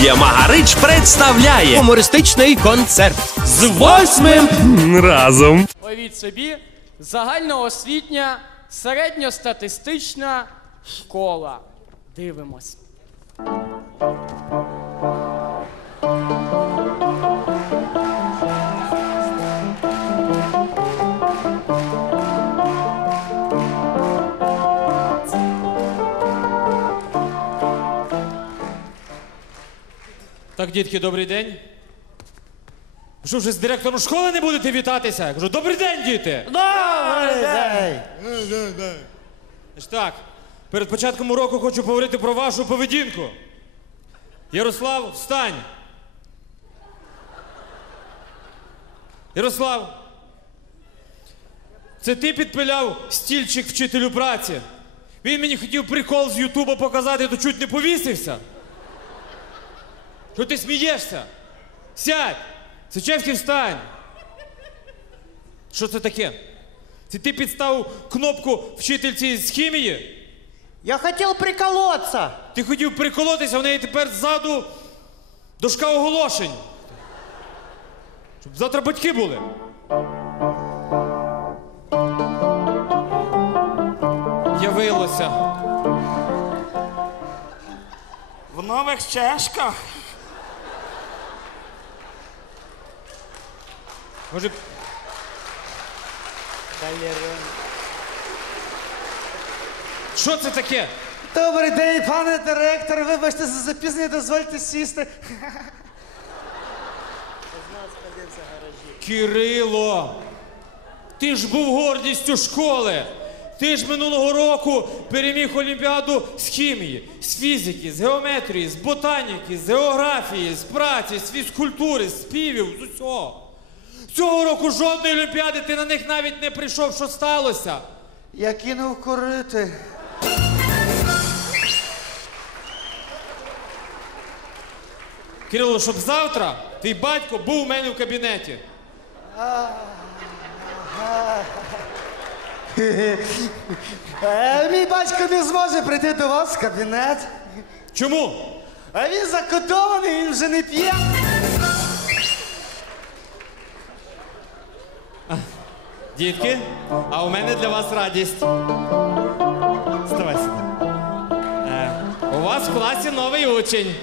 Студія Магарич представляє Гумористичний концерт. з восьмим разом. Уявіть собі, загальноосвітня середньостатистична школа. Дивимось. Так, дітки, добрий день. Що вже з директором школи не будете вітатися? Я кажу, добрий день, діти! Добрий день! Значить так, перед початком уроку хочу поговорити про вашу поведінку. Ярослав, встань. Ярослав, це ти підпиляв стільчик вчителю праці. Він мені хотів прикол з Ютуба показати, то чуть не повісився. Що ти смієшся? Сядь! Сичевський, встань! Що це таке? Це ти підставив кнопку вчительці з хімії? Я хотел приколоться. Ти хотів приколотися, в неї тепер ззаду дошка оголошень. Щоб завтра батьки були. Явилося. В нових чешках. Може. Що це таке? Добрий день, пане директор. Вибачте за запізнення, дозвольте сісти. Кирило! Ти ж був гордістю школи. Ти ж минулого року переміг Олімпіаду з хімії, з фізики, з геометрії, з ботаніки, з географії, з праці, з фізкультури, з співів, з усього. Цього року жодної олімпіади ти на них навіть не прийшов. Що сталося? Я кинув курити. Кирило, щоб завтра твій батько був у мене в кабінеті. Е, мій батько не зможе прийти до вас в кабінет. Чому? А він закодований, він вже не п'є. Дітки, а у мене для вас радість. Вставай сюди. Е, у вас в класі новий учень.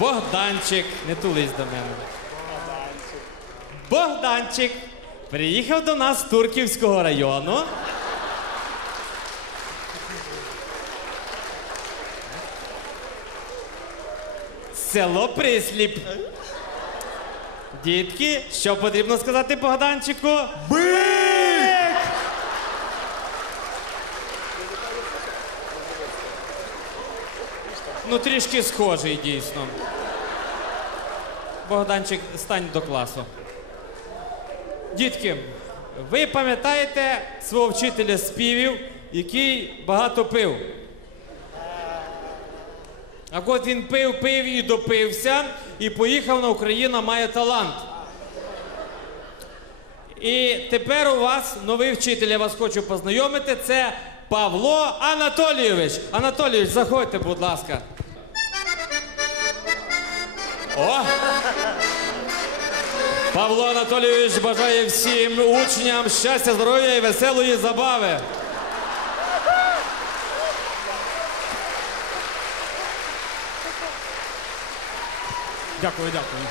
Богданчик, не тулись до мене. Богданчик приїхав до нас з Турківського району. Село Присліп. Дітки, що потрібно сказати Богданчику? Бик! Ну, трішки схожий, дійсно. Богданчик, стань до класу. Дітки, ви пам'ятаєте свого вчителя співів, який багато пив? А от він пив, пив і допився, і поїхав на Україна має талант. І тепер у вас новий вчитель, я вас хочу познайомити. Це Павло Анатолійович. Анатолійович, заходьте, будь ласка. О! Павло Анатолійович бажає всім учням щастя, здоров'я і веселої забави. Дякую, дякую.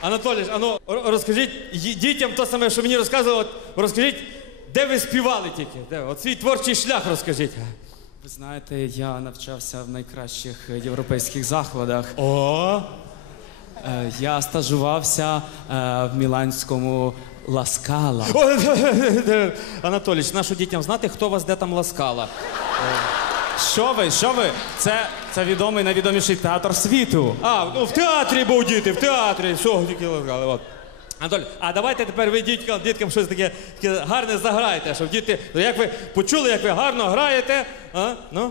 Анатолій, ану, розкажіть дітям те саме, що мені розказували. Розкажіть, де ви співали тільки? Де? От свій творчий шлях розкажіть. Ви знаєте, я навчався в найкращих е, європейських закладах. О! Е, Я стажувався е, в Міланському Ласкала. О, Анатолійович, нашу дітям знати, хто вас де там ласкала. Що ви? Що ви? Це, це відомий найвідоміший театр світу. А, ну в театрі був діти, в театрі. Все, тільки ласкали. От. Анатолій, а давайте тепер ви діткам, діткам щось таке, таке гарне заграйте, щоб діти. ну, Як ви почули, як ви гарно граєте? А? Ну?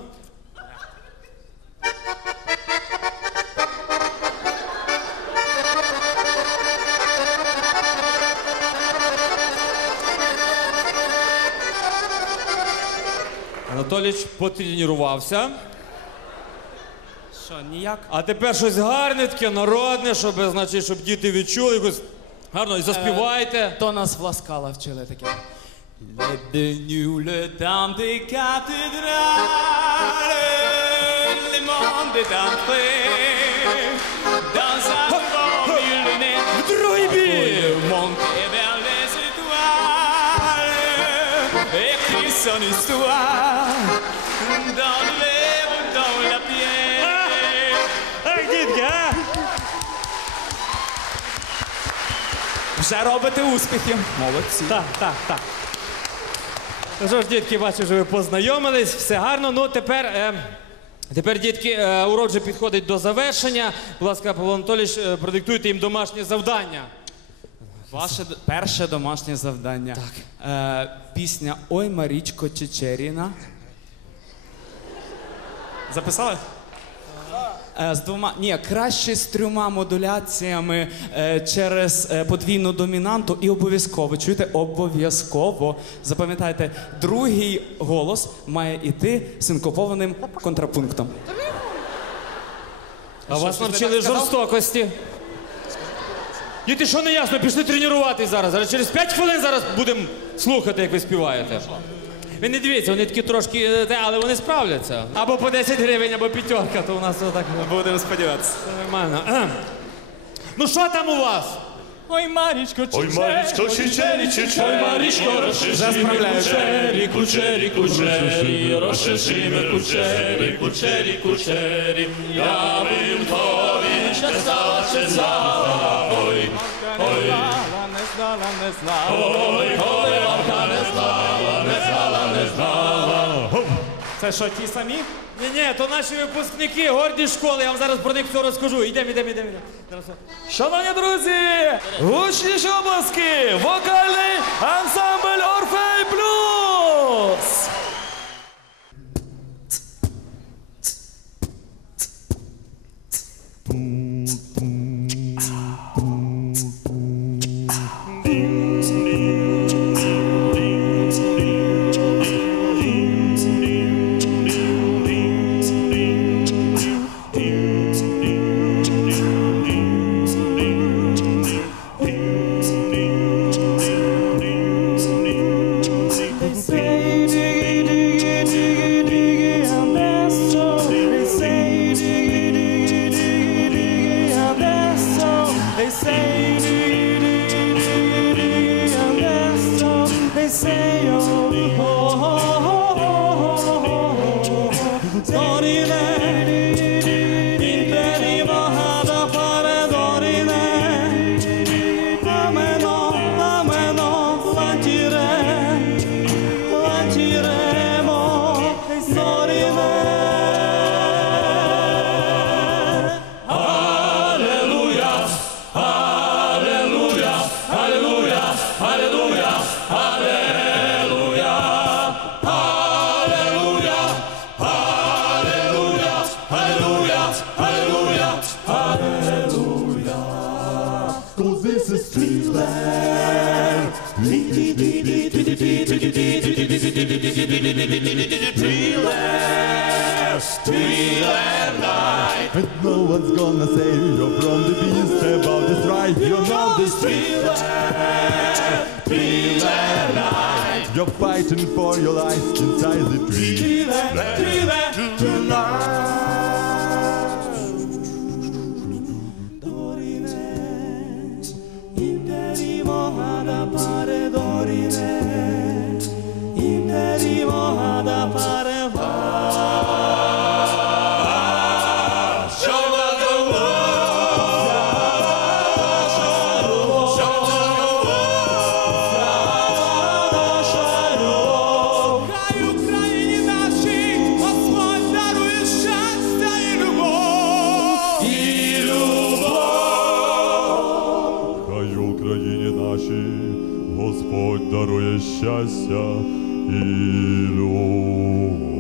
Анатолійович потренувався. Що, ніяк? А тепер щось гарне, таке народне, щоб, значить, щоб діти відчули якось гарно і заспівайте. То нас в Ласкала вчили таке. Le denu le temps des cathédrales, le monde est entré dans un millénaire. В другий бік! Monter vers les étoiles, écrit son histoire dans l'air Вже робите успіхи. Молодці. Так, так, так. Ну що ж, дітки, бачу, що ви познайомились, все гарно. Ну, тепер, е, тепер дітки, е, урок вже підходить до завершення. Будь ласка, Павло Анатолійович, е, продиктуйте їм домашнє завдання. Ваше д- перше домашнє завдання. Так. Е, пісня Ой Марічко Чечеріна. Записали? Е, з двома. Ні, краще з трьома модуляціями е, через е, подвійну домінанту і обов'язково. Чуєте? Обов'язково. Запам'ятайте, другий голос має йти синкопованим контрапунктом. А вас щось не навчили так сказав? жорстокості. Діти, що не ясно, пішли тренуватись зараз. Зараз через 5 хвилин зараз будемо слухати, як ви співаєте. Ви не дивіться, вони такі трошки, е, але вони справляться. Або по 10 гривень, або п'ятерка, то у нас отак Будемо сподіватися. нормально. Ну що там у вас? Ой, Марічко, Ой, Марічко, чечері, чечері, Марічко, Вже справляюся. Кучері, кучері, кучері, розшишіме кучері, кучері, кучері, я вим тобі щастала, щастала, ой, ой, знала, не знала. ой, коли варка не знала, не знала, не знала. Це що, ті самі? Ні, ні, то наші випускники, горді школи, я вам зараз про них все розкажу. Йдемо, йдемо, йдемо. йдемо. Шановні друзі, гучніші обласки, вокальний And no one's gonna save you from the beast about this right. You know this feeling, feeling night. You're fighting for your life inside the tree. Feeling, feeling tonight. дарує щастя і любов.